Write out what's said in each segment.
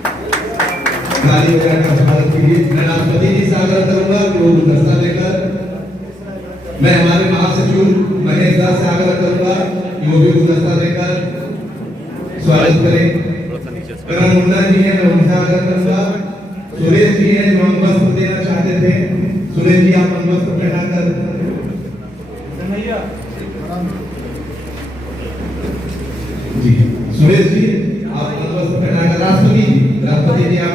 ताली बजाकर स्वागत कीजिए। मैं राष्ट्रपति जी से आग्रह करूंगा कि वो गुलदस्ता देकर, मैं हमारे महासचिव महेश दास से आग्रह करूंगा कि वो भी गुलदस्ता देकर स्वागत करें। करण मुंडा जी हैं, मैं उनसे आग्रह करूंगा। सुरेश जी हैं जो अंगवस्त्र देना चाहते थे, सुरेश जी आप अंगवस्त्र पहनाकर। जी सुरेश जी आप अंगवस्त्र पहनाकर। राष्ट्रपति जी आप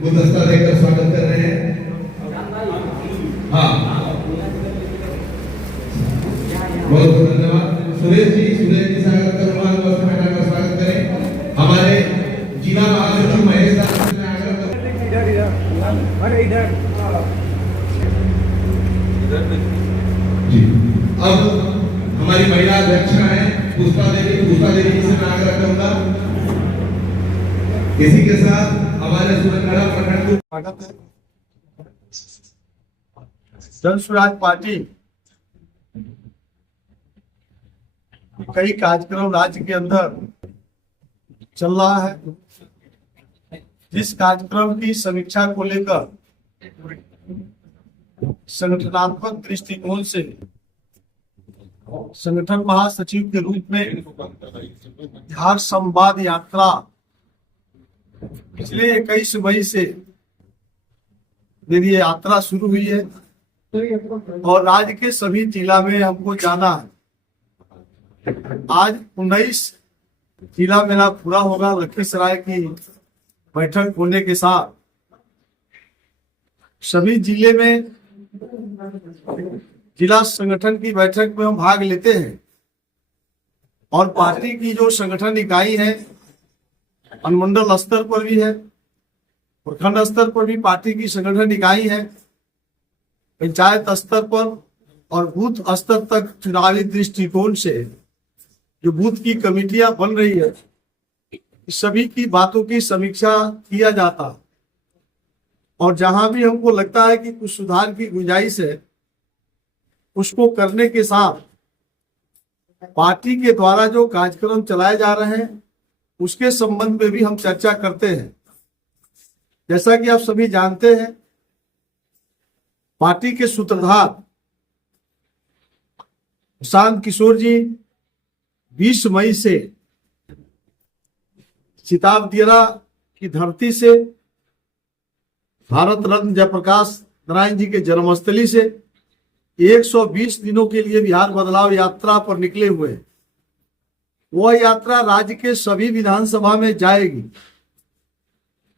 गुलदस्ता देकर स्वागत कर रहे हैं। हाँ बहुत बहुत धन्यवाद। सुरेश जी से आग्रह करूंगा अंगवस्त्र पहनाकर स्वागत करें। हमारे जिला महासचिव महेश दास से आग्रह करूंगा। जी अब हमारी महिला अध्यक्षा है पुष्पा देवी जी से मैं आग्रह करूंगा। इसी के साथ हमारे सुरंगड़ा प्रखंड को स्वागत है। जन स्वराज पार्टी कई कार्यक्रम राज्य के अंदर चल रहा है। जिस कार्यक्रम की समीक्षा को लेकर संगठनात्मक दृष्टिकोण से संगठन महासचिव के रूप में बिहार संवाद यात्रा पिछले 21 मई से मेरी यात्रा शुरू हुई है और राज्य के सभी जिला में हमको जाना है। आज 19 जिला मेरा पूरा होगा। लखीसराय की बैठक होने के साथ सभी जिले में जिला संगठन की बैठक में हम भाग लेते हैं और पार्टी की जो संगठन इकाई है अनुमंडल स्तर पर भी है, प्रखंड स्तर पर भी पार्टी की संगठन इकाई है, पंचायत स्तर पर और बूथ स्तर तक चुनावी दृष्टिकोण से जो बूथ की कमेटियां बन रही है सभी की बातों की समीक्षा किया जाता और जहां भी हमको लगता है कि कुछ सुधार की गुंजाइश है उसको करने के साथ पार्टी के द्वारा जो कार्यक्रम चलाए जा रहे हैं उसके संबंध में भी हम चर्चा करते हैं। जैसा कि आप सभी जानते हैं पार्टी के सूत्रधार प्रशांत किशोर जी 20 मई से सिताब दियरा की धरती से भारत रत्न जयप्रकाश नारायण जी के जन्मस्थली से 120 दिनों के लिए बिहार बदलाव यात्रा पर निकले हुए हैं। वह यात्रा राज्य के सभी विधानसभा में जाएगी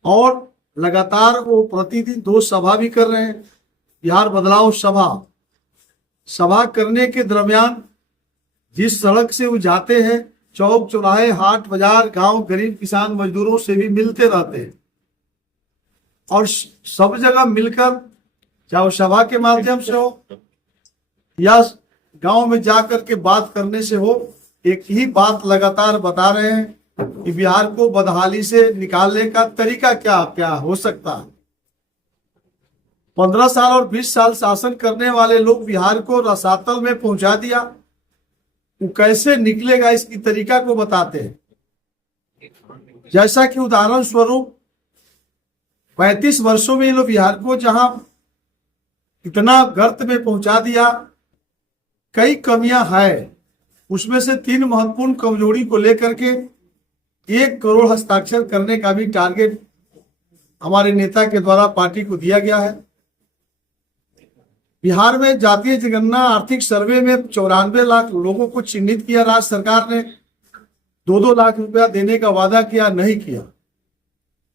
और लगातार वो प्रतिदिन 2 सभा भी कर रहे हैं। बिहार बदलाव सभा करने के दरमियान जिस सड़क से वो जाते हैं चौक चौराहे हाट बाजार गांव गरीब किसान मजदूरों से भी मिलते रहते हैं और सब जगह मिलकर चाहे वो सभा के माध्यम से हो या गांव में जाकर के बात करने से हो, एक ही बात लगातार बता रहे हैं कि बिहार को बदहाली से निकालने का तरीका क्या क्या हो सकता है। 15 साल और 20 साल शासन करने वाले लोग बिहार को रसातल में पहुंचा दिया, वो कैसे निकलेगा इसकी तरीका को बताते हैं। जैसा कि उदाहरण स्वरूप 35 वर्षों में ये लोग बिहार को जहां इतना गर्त में पहुंचा दिया, कई कमियां है, उसमें से 3 महत्वपूर्ण कमजोरी को लेकर के 1 करोड़ हस्ताक्षर करने का भी टारगेट हमारे नेता के द्वारा पार्टी को दिया गया है। बिहार में जातीय जनगणना आर्थिक सर्वे में 94 लाख लोगों को चिन्हित किया। राज्य सरकार ने 2-2 लाख रुपया देने का वादा किया, नहीं किया।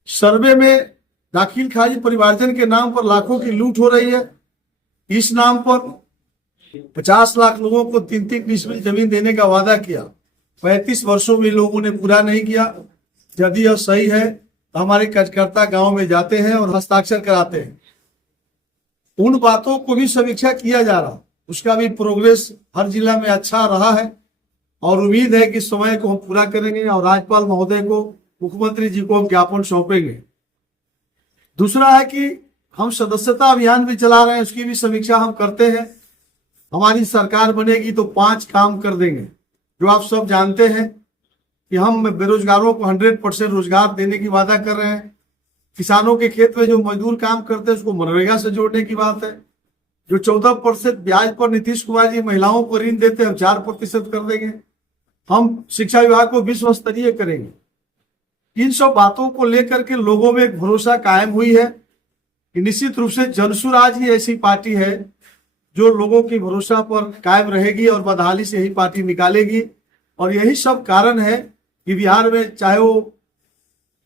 सर्वे में दाखिल खारिज परिवारजन के नाम पर लाखों की लूट हो रही है। इस नाम पर 50 लाख लोगों को 3-3 डिसमिल जमीन देने का वादा किया। 35 वर्षों में लोगों ने पूरा नहीं किया। यदि यह सही है तो हमारे कार्यकर्ता गांव में जाते हैं और हस्ताक्षर कराते हैं। उन बातों को भी समीक्षा किया जा रहा, उसका भी प्रोग्रेस हर जिला में अच्छा रहा है और उम्मीद है कि समय को हम पूरा करेंगे और राज्यपाल महोदय को, मुख्यमंत्री जी को हम ज्ञापन सौंपेंगे। दूसरा है कि हम सदस्यता अभियान भी चला रहे हैं, उसकी भी समीक्षा हम करते हैं। हमारी सरकार बनेगी तो 5 काम कर देंगे। जो आप सब जानते हैं कि हम बेरोजगारों को 100% रोजगार देने की वादा कर रहे हैं। किसानों के खेत में जो मजदूर काम करते हैं उसको मनरेगा से जोड़ने की बात है। जो 14% ब्याज पर नीतीश कुमार जी महिलाओं को ऋण देते हैं, हम 4% कर देंगे। हम शिक्षा विभाग को विश्व स्तरीय करेंगे। इन सब बातों को लेकर के लोगों में एक भरोसा कायम हुई है कि निश्चित रूप से जनसुराज ही ऐसी पार्टी है जो लोगों की भरोसा पर कायम रहेगी और बदहाली से यही पार्टी निकालेगी। और यही सब कारण है कि बिहार में चाहे वो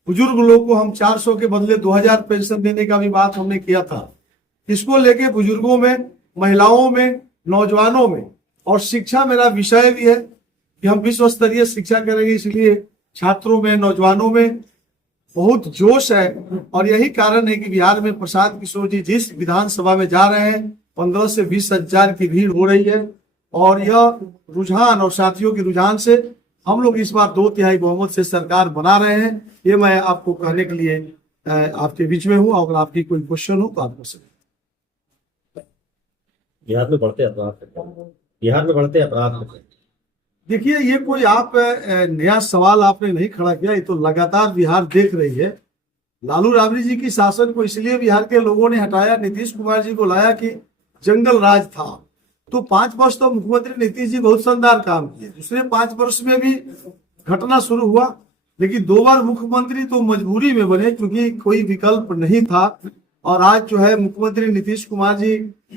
बुजुर्ग लोग को हम 400 के बदले 2000 पेंशन देने का भी बात हमने किया था, इसको लेके बुजुर्गों में, महिलाओं में, नौजवानों में और शिक्षा मेरा विषय भी है कि हम विश्व स्तरीय शिक्षा करेंगे, इसलिए छात्रों में, नौजवानों में बहुत जोश है। और यही कारण है कि बिहार में प्रशांत किशोर जी जिस विधानसभा में जा रहे हैं 15 से 20 हजार की भीड़ हो रही है। और यह रुझान और साथियों के रुझान से हम लोग इस बार 2/3 बहुमत से सरकार बना रहे हैं। ये मैं आपको कहने के लिए आपके बीच में हूँ। अगर आपकी कोई क्वेश्चन हो तो आप पूछ सकते। बिहार में बढ़ते अपराध देखिए, ये कोई आप नया सवाल आपने नहीं खड़ा किया, ये तो लगातार बिहार देख रही है। लालू राबड़ी जी की शासन को इसलिए बिहार के लोगों ने हटाया, नीतीश कुमार जी को लाया कि जंगल राज था। तो 5 वर्ष तो मुख्यमंत्री नीतीश जी बहुत शानदार काम किए। दूसरे 5 वर्ष में भी घटना शुरू हुआ, लेकिन 2 बार मुख्यमंत्री तो मजबूरी में बने क्योंकि कोई विकल्प नहीं था। और आज जो है मुख्यमंत्री नीतीश कुमार जी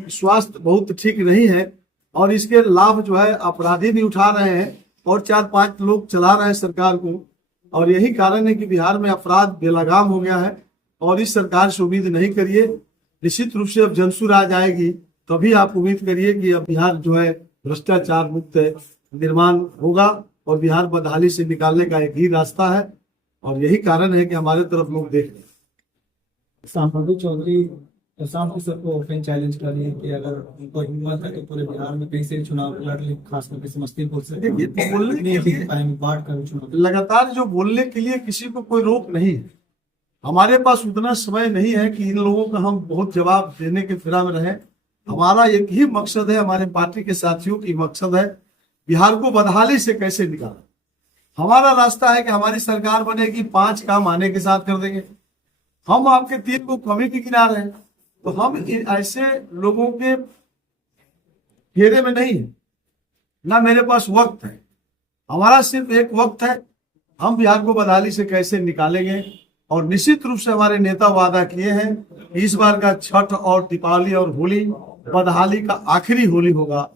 स्वास्थ्य बहुत ठीक नहीं है और इसके लाभ जो है अपराधी भी उठा रहे हैं और 4-5 लोग चला रहे हैं सरकार को। और यही कारण है कि बिहार में अपराध बेलगाम हो गया है। और इस सरकार से उम्मीद नहीं करिए, निश्चित रूप से अब जनसुराज आएगी तभी आप उम्मीद करिए कि अब बिहार जो है भ्रष्टाचार मुक्त निर्माण होगा और बिहार बदहाली से निकालने का एक ही रास्ता है। और यही कारण है कि हमारे तरफ लोग देख रहे हैं। सांप्रदायिक चौधरी प्रशांत किशोर को ओपन चैलेंज कर रही है कि अगर उनको हिम्मत है तो पूरे बिहार में कहीं से चुनाव लड़ ले, खास करके समस्तीपुर से। देखिए, बोलने के लिए बाढ़ कर चुनाव लगातार जो बोलने के लिए किसी को कोई रोक नहीं है। हमारे पास उतना समय नहीं है कि इन लोगों का हम बहुत जवाब देने के फिरा में रहे। हमारा एक ही मकसद है, हमारे पार्टी के साथियों की मकसद है बिहार को बदहाली से कैसे निकाला। हमारा रास्ता है कि हमारी सरकार बनेगी, 5 काम आने के साथ कर देंगे। हम आपके 3 को कमी भी गिना रहे हैं, तो हम ऐसे लोगों के घेरे में नहीं है। ना मेरे पास वक्त है, हमारा सिर्फ एक वक्त है, हम बिहार को बदहाली से कैसे निकालेंगे। और निश्चित रूप से हमारे नेता वादा किए हैं कि इस बार का छठ और दीपावली और होली बदहाली का आखिरी होली होगा।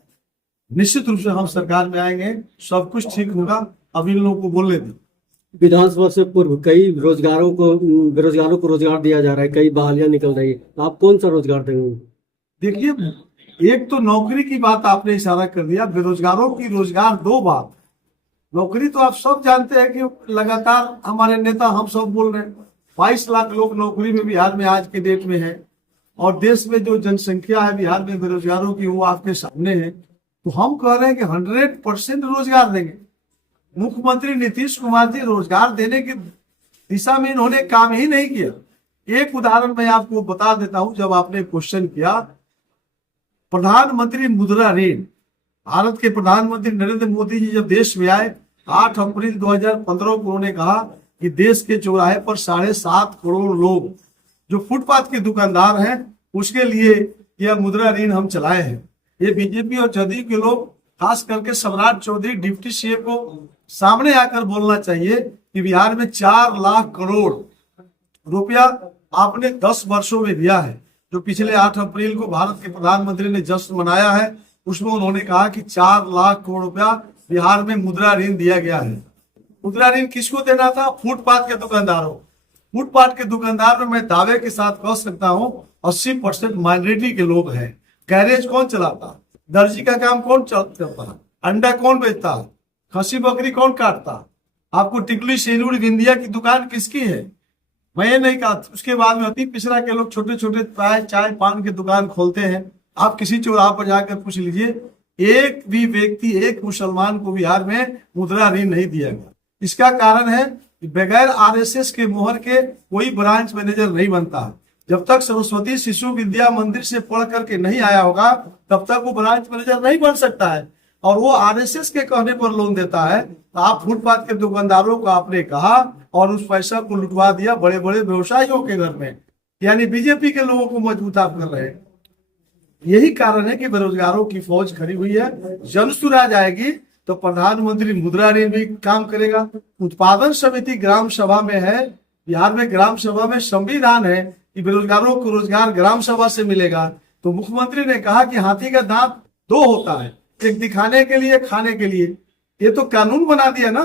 निश्चित रूप से हम सरकार में आएंगे, सब कुछ ठीक होगा। अब इन लोगों को बोलने दें। विधानसभा से पूर्व कई बेरोजगारों को रोजगार दिया जा रहा है, कई बहालियां निकल रही है, आप कौन सा रोजगार देंगे? देखिए, एक तो नौकरी की बात आपने इशारा कर दिया, बेरोजगारों की रोजगार 2 बात। नौकरी तो आप सब जानते हैं कि लगातार हमारे नेता हम सब बोल रहे हैं 22 लाख लोग नौकरी में बिहार में आज के डेट में है। और देश में जो जनसंख्या है बिहार में बेरोजगारों की वो आपके सामने है। तो हम कह रहे हैं कि 100% रोजगार देंगे। मुख्यमंत्री नीतीश कुमार जी रोजगार देने की दिशा में इन्होंने काम ही नहीं किया। एक उदाहरण मैं आपको बता देता हूं। जब आपने क्वेश्चन किया, प्रधानमंत्री मुद्रा ऋण, भारत के प्रधानमंत्री नरेंद्र मोदी जी जब देश में आए 8 अप्रैल 2015 को उन्होंने कहा कि देश के चौराहे पर 7.5 करोड़ लोग जो फुटपाथ के दुकानदार हैं उसके लिए यह मुद्रा ऋण हम चलाए हैं। ये बीजेपी और जदयू के लोग, खास करके सम्राट चौधरी डिप्टी सीएम को सामने आकर बोलना चाहिए कि बिहार में 4 लाख करोड़ रुपया आपने 10 वर्षों में दिया है। जो पिछले 8 अप्रैल को भारत के प्रधानमंत्री ने जश्न मनाया है उसमें उन्होंने कहा कि 4 लाख करोड़ रुपया बिहार में मुद्रा ऋण दिया गया है। मुद्रा ऋण किसको देना था? फुटपाथ के दुकानदारों। फुटपाथ के दुकानदार में मैं दावे के साथ कह सकता हूँ 80% माइनॉरिटी के लोग हैं। गैरेज कौन चलाता? दर्जी का काम कौन करता? अंडा कौन बेचता? खसी बकरी कौन काटता? आपको टिकली सिंदूर बिंदिया की दुकान किसकी है? मैं ये नहीं कहा। उसके बाद में अति पिछड़ा के लोग छोटे छोटे चाय पान की दुकान खोलते हैं। आप किसी चौराहा पर जाकर पूछ लीजिए, एक भी व्यक्ति, एक मुसलमान को बिहार में मुद्रा ऋण नहीं दिया गया। इसका कारण है कि बगैर आरएसएस के मोहर के कोई ब्रांच मैनेजर नहीं बनता। जब तक सरस्वती शिशु विद्या मंदिर से पढ़ करके नहीं आया होगा तब तक वो ब्रांच मैनेजर नहीं बन सकता है। और वो आरएसएस के कहने पर लोन देता है तो आप फुटपाथ के दुकानदारों को आपने कहा और उस पैसा को लुटवा दिया बड़े बड़े व्यवसायियों के घर में, यानी बीजेपी के लोगों को मजबूत आप कर रहे हैं। यही कारण है कि बेरोजगारों की फौज खड़ी हुई है। जन सुराज आएगी तो प्रधानमंत्री मुद्रा ऋण भी काम करेगा। उत्पादन समिति ग्राम सभा में है, बिहार में ग्राम सभा में संविधान है कि बेरोजगारों को रोजगार ग्राम सभा से मिलेगा। तो मुख्यमंत्री ने कहा कि हाथी का दांत दो होता है, एक दिखाने के लिए, खाने के लिए। ये तो कानून बना दिया ना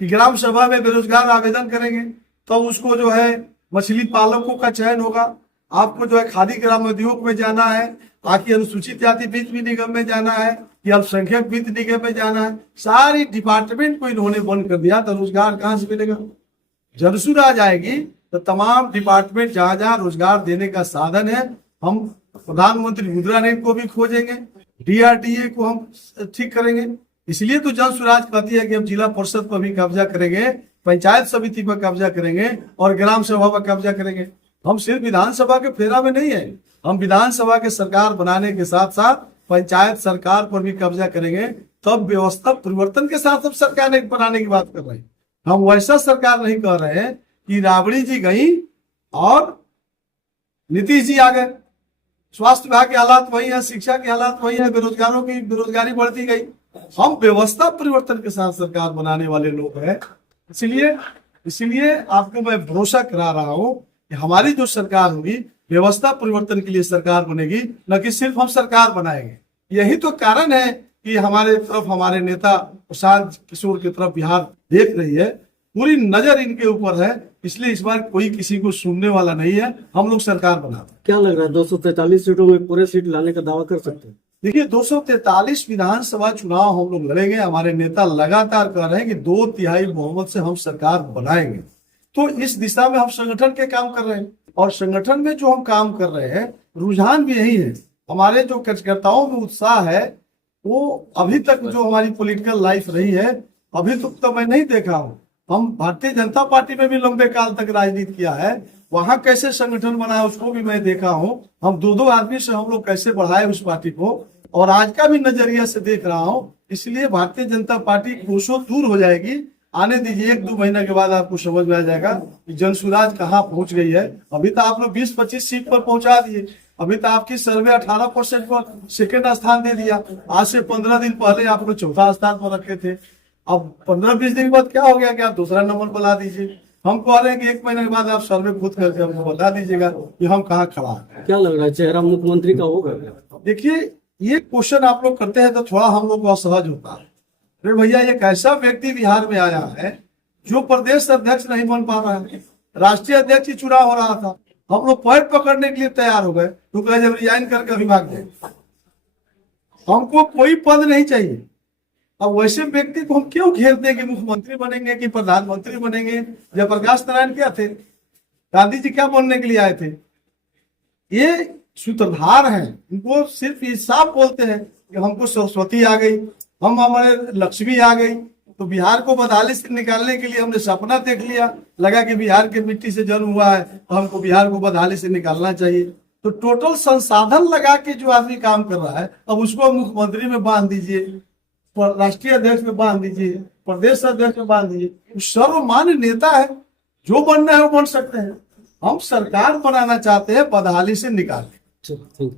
कि ग्राम सभा में बेरोजगार आवेदन करेंगे तो उसको जो है मछली पालकों का चयन होगा, आपको जो है खादी ग्राम उद्योग में जाना है, बाकी अनुसूचित जाति वित्त निगम में जाना है या अल्पसंख्यक वित्त निगम में जाना है। सारी डिपार्टमेंट को इन्होंने बंद कर दिया तो रोजगार कहाँ से मिलेगा? जनसुर आ जाएगी तो तमाम डिपार्टमेंट जहां जहां रोजगार देने का साधन है, हम प्रधानमंत्री मुद्रा ऋण को भी खोजेंगे, DRDA को हम ठीक करेंगे। इसलिए तो जन सुराज कहती है कि हम जिला परिषद पर भी कब्जा करेंगे, पंचायत समिति पर कब्जा करेंगे और ग्राम सभा पर कब्जा करेंगे। हम सिर्फ विधानसभा के फेरा में नहीं है, हम विधानसभा के सरकार बनाने के साथ साथ पंचायत सरकार पर भी कब्जा करेंगे। तब व्यवस्था परिवर्तन के साथ हम सरकार बनाने की बात कर रहे हैं। हम वैसा सरकार नहीं कर रहे हैं कि राबड़ी जी गई और नीतीश जी आ गए। स्वास्थ्य विभाग के हालात वही है, शिक्षा के हालात वही है, बेरोजगारों की बेरोजगारी बढ़ती गई। हम व्यवस्था परिवर्तन के साथ सरकार बनाने वाले लोग हैं। इसलिए आपको मैं भरोसा करा रहा हूं कि हमारी जो सरकार होगी व्यवस्था परिवर्तन के लिए सरकार बनेगी, न कि सिर्फ हम सरकार बनाएंगे। यही तो कारण है कि हमारे तरफ हमारे नेता प्रशांत किशोर की तरफ बिहार देख रही है, पूरी नजर इनके ऊपर है। इसलिए इस बार कोई किसी को सुनने वाला नहीं है, हम लोग सरकार बनाते हैं। क्या लग रहा है 243 सीटों में पूरे सीट लाने का दावा कर सकते हैं? देखिए 243 विधानसभा चुनाव हम लोग लड़ेंगे। हमारे नेता लगातार कह रहे हैं कि 2/3 बहुमत से हम सरकार बनाएंगे। तो इस दिशा में हम संगठन के काम कर रहे हैं और संगठन में जो हम काम कर रहे हैं रुझान भी यही है। हमारे जो कार्यकर्ताओं में उत्साह है वो अभी तक जो हमारी पॉलिटिकल लाइफ रही है अभी तक तो मैं नहीं देखा हूँ। हम भारतीय जनता पार्टी में भी लंबे काल तक राजनीति किया है, वहां कैसे संगठन बनाया उसको भी मैं देखा हूँ। हम दो आदमी से हम लोग कैसे बढ़ाए उस पार्टी को, और आज का भी नजरिया से देख रहा हूँ। इसलिए भारतीय जनता पार्टी कोसों दूर हो जाएगी। आने दीजिए, 1-2 महीना के बाद आपको समझ में आ जाएगा कि जनसुराज कहाँ पहुंच गई है। अभी तो आप लोग 20-25 सीट पर पहुंचा दिए। अभी तो आपकी सर्वे 18% पर सेकेंड स्थान दे दिया। आज से 15 दिन पहले आप लोग चौथा स्थान पर रखे थे। अब 15-20 दिन के बाद क्या हो गया कि आप दूसरा नंबर बुला दीजिए। हम कह रहे हैं कि 1 महीने के बाद आप सर्वे खुद करके हमको बता दीजिएगा कि हम कहाँ खड़ा हैं। क्या लग रहा है चेहरा मुख्यमंत्री का होगा? देखिए ये क्वेश्चन आप लोग करते हैं तो थोड़ा हम लोग को असहज होता है। अरे भैया एक ऐसा व्यक्ति बिहार में आया है जो प्रदेश अध्यक्ष नहीं बन पा रहा है, राष्ट्रीय अध्यक्ष ही चुनाव हो रहा था, हम लोग पैर पकड़ने के लिए तैयार हो गए। तो कहे जब रिजाइन करके अभी भाग जाए, हमको कोई पद नहीं चाहिए। अब वैसे व्यक्ति को हम क्यों घेरते कि मुख्यमंत्री बनेंगे कि प्रधानमंत्री बनेंगे? जयप्रकाश नारायण क्या थे? गांधी जी क्या बनने के लिए आए थे? ये सूत्रधार हैं, इनको सिर्फ ये साफ बोलते हैं कि हमको सरस्वती आ गई, हम हमारे लक्ष्मी आ गई। तो बिहार को बदहाली से निकालने के लिए हमने सपना देख लिया, लगा कि बिहार के मिट्टी से जन्म हुआ है तो हमको बिहार को बदहाली से निकालना चाहिए। तो टोटल संसाधन लगा के जो आदमी काम कर रहा है, अब उसको मुख्यमंत्री में बांध दीजिए, राष्ट्रीय अध्यक्ष में बांध दीजिए, प्रदेश अध्यक्ष में बांध दीजिए। सर्वमान्य नेता है, जो बनना है वो बन सकते हैं। हम सरकार बनाना चाहते हैं बदहाली से निकालने। Thank you.